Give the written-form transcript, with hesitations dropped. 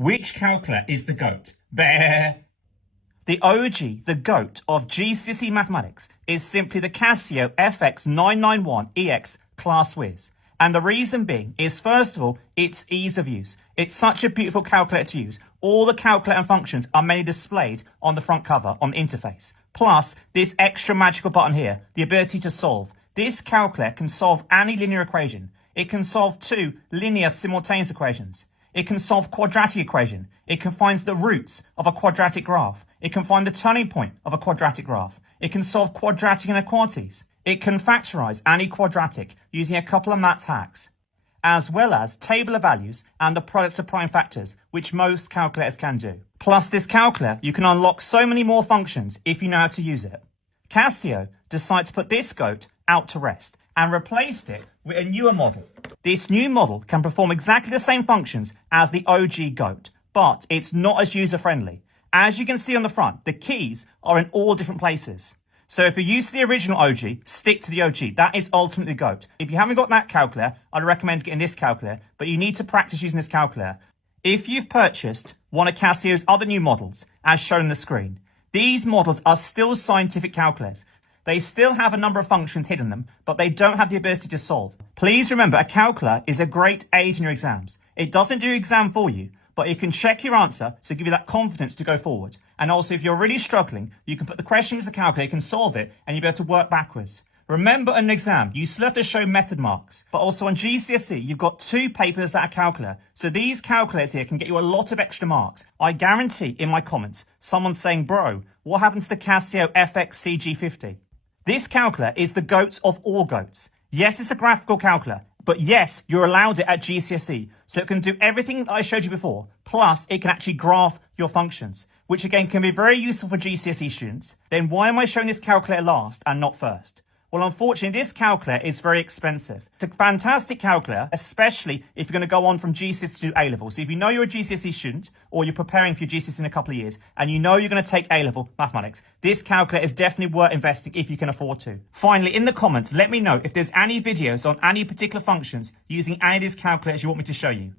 Which calculator is the GOAT? Bear. The OG, the GOAT of GCSE mathematics is simply the Casio FX991EX Class Whiz. And the reason being is, first of all, its ease of use. It's such a beautiful calculator to use. All the calculator and functions are mainly displayed on the front cover, on the interface. Plus, this extra magical button here, the ability to solve. This calculator can solve any linear equation. It can solve two linear simultaneous equations. It can solve quadratic equation. It can find the roots of a quadratic graph. It can find the turning point of a quadratic graph. It can solve quadratic inequalities. It can factorize any quadratic using a couple of maths hacks, as well as table of values and the products of prime factors, which most calculators can do. Plus, this calculator, you can unlock so many more functions if you know how to use it. Casio decided to put this GOAT out to rest and replaced it with a newer model. This new model can perform exactly the same functions as the OG GOAT, but it's not as user-friendly. As you can see on the front, the keys are in all different places. So if you're used to the original OG, stick to the OG. That is ultimately GOAT. If you haven't got that calculator, I'd recommend getting this calculator, but you need to practice using this calculator. If you've purchased one of Casio's other new models, as shown on the screen, these models are still scientific calculators. They still have a number of functions hidden in them, but they don't have the ability to solve. Please remember, a calculator is a great aid in your exams. It doesn't do your exam for you, but it can check your answer to give you that confidence to go forward. And also, if you're really struggling, you can put the question into the calculator, you can solve it, and you'll be able to work backwards. Remember, in an exam, you still have to show method marks. But also on GCSE, you've got 2 papers that are calculator. So these calculators here can get you a lot of extra marks. I guarantee in my comments, someone's saying, bro, what happened to the Casio FX-CG50? This calculator is the GOAT of all GOATs. Yes, it's a graphical calculator, but yes, you're allowed it at GCSE. So it can do everything that I showed you before, plus it can actually graph your functions, which again can be very useful for GCSE students. Then why am I showing this calculator last and not first? Well, unfortunately, this calculator is very expensive. It's a fantastic calculator, especially if you're going to go on from GCSE to A-level. So if you know you're a GCSE student, or you're preparing for your GCSE in a couple of years, and you know you're going to take A-level mathematics, this calculator is definitely worth investing if you can afford to. Finally, in the comments, let me know if there's any videos on any particular functions using any of these calculators you want me to show you.